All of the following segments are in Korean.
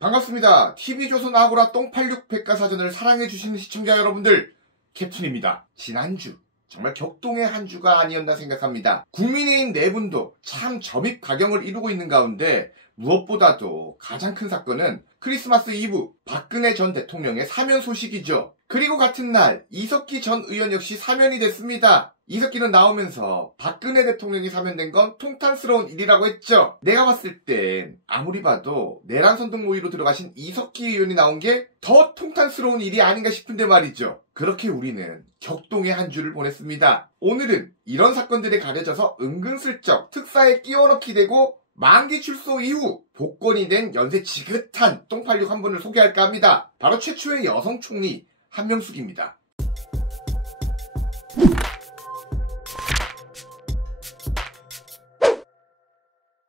반갑습니다. TV조선 아고라 똥86 백과사전을 사랑해주시는 시청자 여러분들, 캡틴입니다. 지난주 정말 격동의 한 주가 아니었나 생각합니다. 국민의힘 내분도 참 점입가경을 이루고 있는 가운데 무엇보다도 가장 큰 사건은 크리스마스 이브 박근혜 전 대통령의 사면 소식이죠. 그리고 같은 날 이석기 전 의원 역시 사면이 됐습니다. 이석기는 나오면서 박근혜 대통령이 사면된 건 통탄스러운 일이라고 했죠. 내가 봤을 땐 아무리 봐도 내란 선동 모의로 들어가신 이석기 의원이 나온 게 더 통탄스러운 일이 아닌가 싶은데 말이죠. 그렇게 우리는 격동의 한 주를 보냈습니다. 오늘은 이런 사건들에 가려져서 은근슬쩍 특사에 끼워넣기 되고 만기 출소 이후 복권이 된 연세 지긋한 똥86 한 분을 소개할까 합니다. 바로 최초의 여성 총리 한명숙입니다.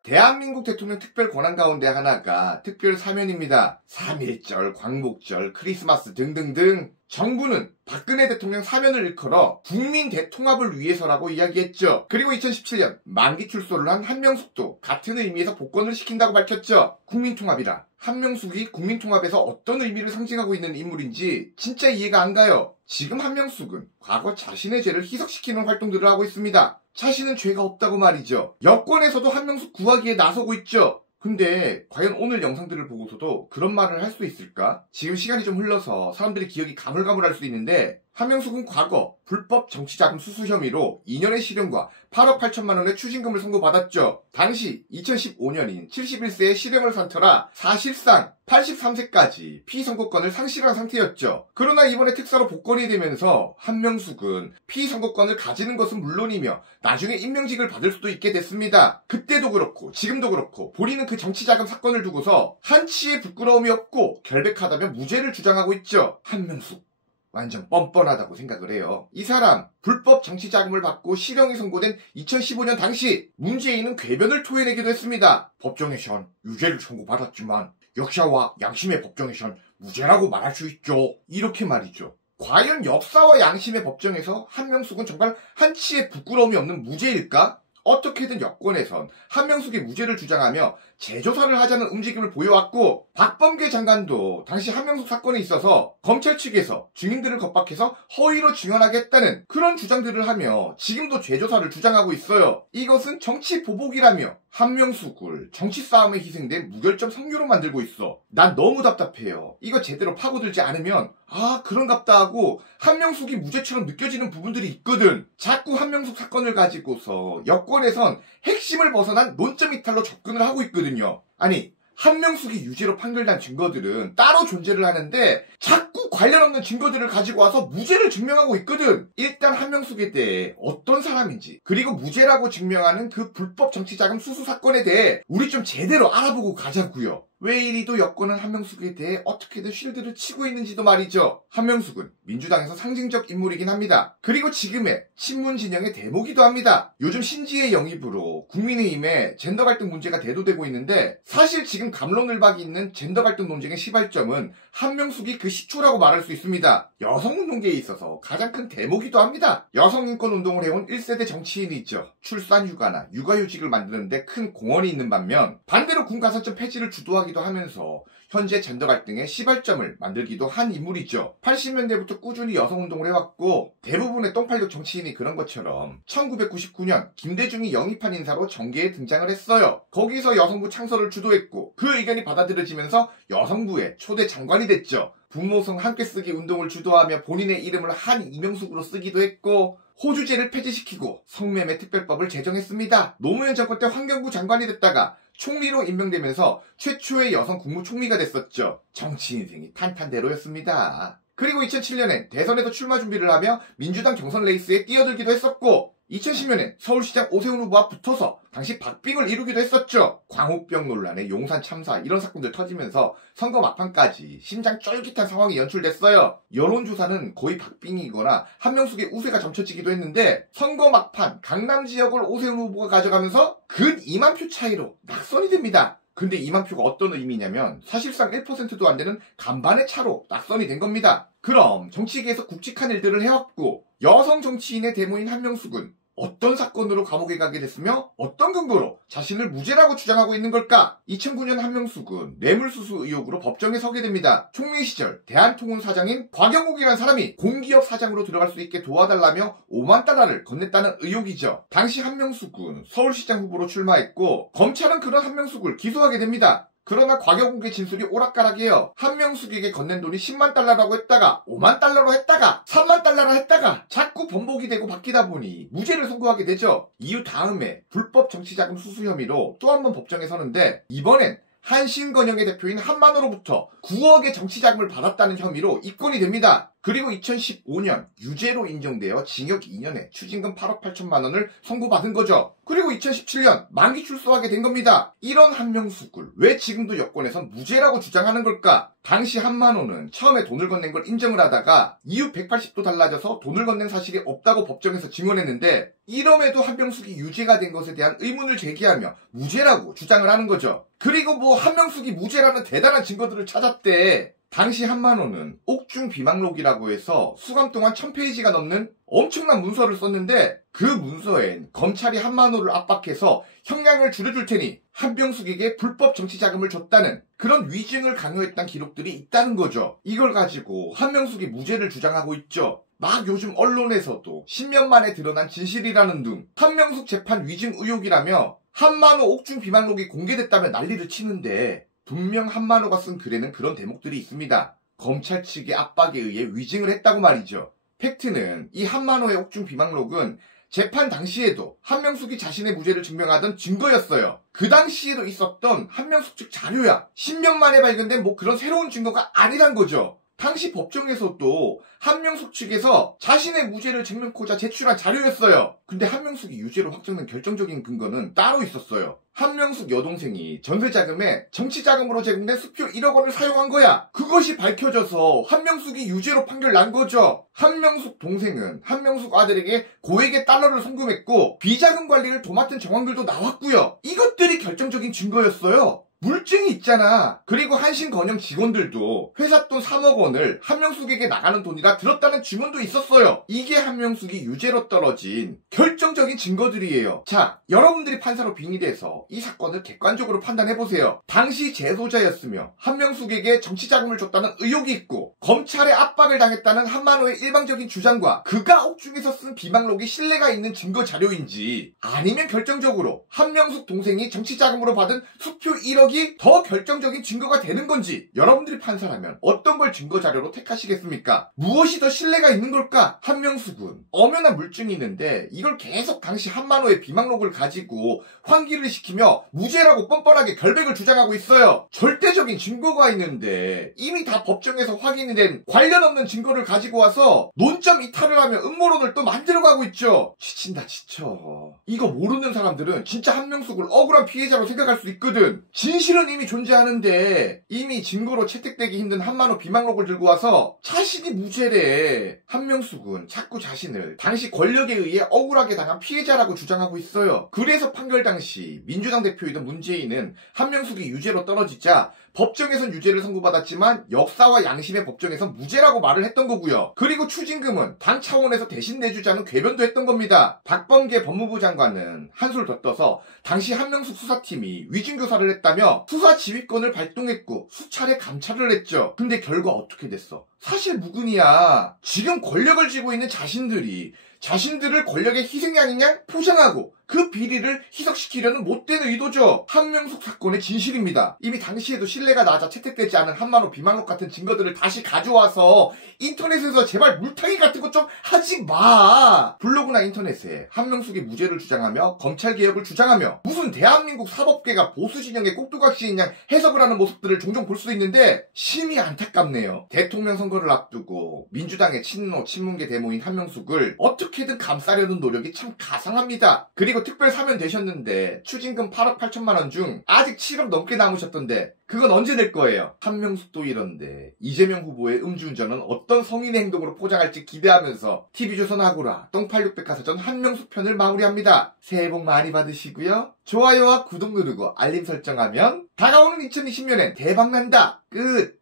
대한민국 대통령 특별 권한 가운데 하나가 특별 사면입니다. 3.1절, 광복절, 크리스마스 등등등 정부는 박근혜 대통령 사면을 일컬어 국민 대통합을 위해서라고 이야기했죠. 그리고 2017년 만기 출소를 한 한명숙도 같은 의미에서 복권을 시킨다고 밝혔죠. 국민통합이라 한명숙이 국민통합에서 어떤 의미를 상징하고 있는 인물인지 진짜 이해가 안 가요. 지금 한명숙은 과거 자신의 죄를 희석시키는 활동들을 하고 있습니다. 자신은 죄가 없다고 말이죠. 여권에서도 한명숙 구하기에 나서고 있죠. 근데 과연 오늘 영상들을 보고서도 그런 말을 할 수 있을까? 지금 시간이 좀 흘러서 사람들의 기억이 가물가물할 수 있는데 한명숙은 과거 불법 정치자금 수수 혐의로 2년의 실형과 8억 8천만 원의 추징금을 선고받았죠. 당시 2015년인 71세의 실형을 산터라 사실상 83세까지 피선거권을 상실한 상태였죠. 그러나 이번에 특사로 복권이 되면서 한명숙은 피선거권을 가지는 것은 물론이며 나중에 임명직을 받을 수도 있게 됐습니다. 그때도 그렇고 지금도 그렇고 본인은 그 정치자금 사건을 두고서 한치의 부끄러움이 없고 결백하다며 무죄를 주장하고 있죠. 한명숙 완전 뻔뻔하다고 생각을 해요. 이 사람 불법 정치자금을 받고 실형이 선고된 2015년 당시 문재인은 궤변을 토해내기도 했습니다. 법정에선 유죄를 선고받았지만 역사와 양심의 법정에선 무죄라고 말할 수 있죠. 이렇게 말이죠. 과연 역사와 양심의 법정에서 한명숙은 정말 한치의 부끄러움이 없는 무죄일까? 어떻게든 여권에선 한명숙의 무죄를 주장하며 재조사를 하자는 움직임을 보여왔고 박범계 장관도 당시 한명숙 사건에 있어서 검찰 측에서 증인들을 겁박해서 허위로 증언하겠다는 그런 주장들을 하며 지금도 재조사를 주장하고 있어요. 이것은 정치 보복이라며 한명숙을 정치 싸움에 희생된 무결점 성녀로 만들고 있어. 난 너무 답답해요. 이거 제대로 파고들지 않으면 그런갑다 하고 한명숙이 무죄처럼 느껴지는 부분들이 있거든. 자꾸 한명숙 사건을 가지고서 여권에선 핵심을 벗어난 논점 이탈로 접근을 하고 있거든요. 아니 한명숙이 유죄로 판결난 증거들은 따로 존재를 하는데 자꾸 관련 없는 증거들을 가지고 와서 무죄를 증명하고 있거든. 일단 한명숙에 대해 어떤 사람인지 그리고 무죄라고 증명하는 그 불법 정치자금 수수 사건에 대해 우리 좀 제대로 알아보고 가자고요. 왜 이리도 여권은 한명숙에 대해 어떻게든 쉴드를 치고 있는지도 말이죠. 한명숙은 민주당에서 상징적 인물이긴 합니다. 그리고 지금의 친문 진영의 대모기도 합니다. 요즘 신지의 영입으로 국민의힘에 젠더 갈등 문제가 대두되고 있는데 사실 지금 갑론을박이 있는 젠더 갈등 논쟁의 시발점은 한명숙이 그 시초라고 말할 수 있습니다. 여성운동계에 있어서 가장 큰 대모기도 합니다. 여성인권운동을 해온 1세대 정치인이 있죠. 출산휴가나 육아휴직을 만드는데 큰 공헌이 있는 반면 반대로 군가산점 폐지를 주도하기 하면서 현재 젠더 갈등의 시발점을 만들기도 한 인물이죠. 80년대부터 꾸준히 여성운동을 해왔고 대부분의 똥86 정치인이 그런 것처럼 1999년 김대중이 영입한 인사로 정계에 등장을 했어요. 거기서 여성부 창설을 주도했고 그 의견이 받아들여지면서 여성부의 초대 장관이 됐죠. 부모성 함께 쓰기 운동을 주도하며 본인의 이름을 한이명숙으로 쓰기도 했고 호주제를 폐지시키고 성매매 특별법을 제정했습니다. 노무현 정권 때 환경부 장관이 됐다가 총리로 임명되면서 최초의 여성 국무총리가 됐었죠. 정치 인생이 탄탄대로였습니다. 그리고 2007년엔 대선에도 출마 준비를 하며 민주당 경선 레이스에 뛰어들기도 했었고 2010년엔 서울시장 오세훈 후보와 붙어서 당시 박빙을 이루기도 했었죠. 광우병 논란에 용산 참사 이런 사건들 터지면서 선거 막판까지 심장 쫄깃한 상황이 연출됐어요. 여론조사는 거의 박빙이거나 한명숙의 우세가 점쳐지기도 했는데 선거 막판 강남 지역을 오세훈 후보가 가져가면서 근 2만 표 차이로 낙선이 됩니다. 근데 2만 표가 어떤 의미냐면 사실상 1%도 안 되는 간반의 차로 낙선이 된 겁니다. 그럼 정치계에서 굵직한 일들을 해왔고 여성 정치인의 데모인 한명숙은 어떤 사건으로 감옥에 가게 됐으며 어떤 근거로 자신을 무죄라고 주장하고 있는 걸까? 2009년 한명숙은 뇌물수수 의혹으로 법정에 서게 됩니다. 총리 시절 대한통운 사장인 곽영욱이라는 사람이 공기업 사장으로 들어갈 수 있게 도와달라며 5만 달러를 건넸다는 의혹이죠. 당시 한명숙은 서울시장 후보로 출마했고 검찰은 그런 한명숙을 기소하게 됩니다. 그러나 곽영욱의 진술이 오락가락이에요. 한명숙에게 건넨 돈이 10만 달러라고 했다가 5만 달러로 했다가 3만 달러로 했다가 자꾸 번복이 되고 바뀌다 보니 무죄를 선고하게 되죠. 이후 다음에 불법 정치자금 수수 혐의로 또 한 번 법정에 서는데 이번엔 한신건영의 대표인 한만호로부터 9억의 정치자금을 받았다는 혐의로 입건이 됩니다. 그리고 2015년 유죄로 인정되어 징역 2년에 추징금 8억 8천만 원을 선고받은 거죠. 그리고 2017년 만기 출소하게 된 겁니다. 이런 한명숙을 왜 지금도 여권에선 무죄라고 주장하는 걸까? 당시 한만호는 처음에 돈을 건넨 걸 인정을 하다가 이후 180도 달라져서 돈을 건넨 사실이 없다고 법정에서 증언했는데 이럼에도 한명숙이 유죄가 된 것에 대한 의문을 제기하며 무죄라고 주장을 하는 거죠. 그리고 한명숙이 무죄라는 대단한 증거들을 찾았대. 당시 한만호는 옥중 비망록이라고 해서 수감 동안 1000페이지가 넘는 엄청난 문서를 썼는데 그 문서엔 검찰이 한만호를 압박해서 형량을 줄여줄 테니 한명숙에게 불법 정치자금을 줬다는 그런 위증을 강요했다는 기록들이 있다는 거죠. 이걸 가지고 한명숙이 무죄를 주장하고 있죠. 막 요즘 언론에서도 10년 만에 드러난 진실이라는 둥 한명숙 재판 위증 의혹이라며 한만호 옥중 비망록이 공개됐다며 난리를 치는데 분명 한만호가 쓴 글에는 그런 대목들이 있습니다. 검찰 측의 압박에 의해 위증을 했다고 말이죠. 팩트는 이 한만호의 옥중 비망록은 재판 당시에도 한명숙이 자신의 무죄를 증명하던 증거였어요. 그 당시에도 있었던 한명숙 측 자료야. 10년 만에 발견된 그런 새로운 증거가 아니란 거죠. 당시 법정에서도 한명숙 측에서 자신의 무죄를 증명코자 제출한 자료였어요. 근데 한명숙이 유죄로 확정된 결정적인 근거는 따로 있었어요. 한명숙 여동생이 전세자금에 정치자금으로 제공된 수표 1억 원을 사용한 거야. 그것이 밝혀져서 한명숙이 유죄로 판결 난 거죠. 한명숙 동생은 한명숙 아들에게 고액의 달러를 송금했고 비자금 관리를 도맡은 정황들도 나왔고요. 이것들이 결정적인 증거였어요. 물증이 있잖아. 그리고 한신건영 직원들도 회사 돈 3억 원을 한명숙에게 나가는 돈이라 들었다는 증언도 있었어요. 이게 한명숙이 유죄로 떨어진 결정적인 증거들이에요. 자, 여러분들이 판사로 빙의돼서 이 사건을 객관적으로 판단해보세요. 당시 재소자였으며 한명숙에게 정치자금을 줬다는 의혹이 있고 검찰의 압박을 당했다는 한만호의 일방적인 주장과 그가 옥중에서 쓴 비망록이 신뢰가 있는 증거 자료인지 아니면 결정적으로 한명숙 동생이 정치자금으로 받은 수표 1억 더 결정적인 증거가 되는 건지 여러분들이 판사라면 어떤 걸 증거 자료로 택하시겠습니까? 무엇이 더 신뢰가 있는 걸까? 한명숙은 엄연한 물증이 있는데 이걸 계속 당시 한만호의 비망록을 가지고 환기를 시키며 무죄라고 뻔뻔하게 결백을 주장하고 있어요. 절대적인 증거가 있는데 이미 다 법정에서 확인이 된 관련 없는 증거를 가지고 와서 논점 이탈을 하며 음모론을 또 만들어가고 있죠. 지친다 지쳐. 이거 모르는 사람들은 진짜 한명숙을 억울한 피해자로 생각할 수 있거든. 진실은 이미 존재하는데 이미 증거로 채택되기 힘든 한만호 비망록을 들고 와서 자신이 무죄래. 한명숙은 자꾸 자신을 당시 권력에 의해 억울하게 당한 피해자라고 주장하고 있어요. 그래서 판결 당시 민주당 대표이던 문재인은 한명숙이 유죄로 떨어지자 법정에선 유죄를 선고받았지만 역사와 양심의 법정에선 무죄라고 말을 했던 거고요. 그리고 추징금은 당 차원에서 대신 내주자는 궤변도 했던 겁니다. 박범계 법무부 장관은 한술 더 떠서 당시 한명숙 수사팀이 위증교사를 했다며 수사 지휘권을 발동했고 수차례 감찰을 했죠. 근데 결과 어떻게 됐어? 사실 무근이야. 지금 권력을 쥐고 있는 자신들을 권력의 희생양인 양 포장하고 그 비리를 희석시키려는 못된 의도죠. 한명숙 사건의 진실입니다. 이미 당시에도 신뢰가 낮아 채택되지 않은 한만호 비망록 같은 증거들을 다시 가져와서 인터넷에서 제발 물타기 같은 것 좀 하지 마. 블로그나 인터넷에 한명숙이 무죄를 주장하며 검찰개혁을 주장하며 무슨 대한민국 사법계가 보수 진영의 꼭두각시인 양 해석을 하는 모습들을 종종 볼 수 있는데 심히 안타깝네요. 대통령 선거를 앞두고 민주당의 친노 친문계 데모인 한명숙을 어떻게든 감싸려는 노력이 참 가상합니다. 그리고 특별 사면 되셨는데 추징금 8억 8천만 원 중 아직 7억 넘게 남으셨던데 그건 언제 낼 거예요? 한명숙도 이런데 이재명 후보의 음주운전은 어떤 성인의 행동으로 포장할지 기대하면서 TV조선 아고라 똥86백과사전 한명숙 편을 마무리합니다. 새해 복 많이 받으시고요. 좋아요와 구독 누르고 알림 설정하면 다가오는 2020년엔 대박난다. 끝!